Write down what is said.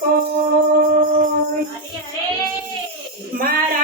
કો મારા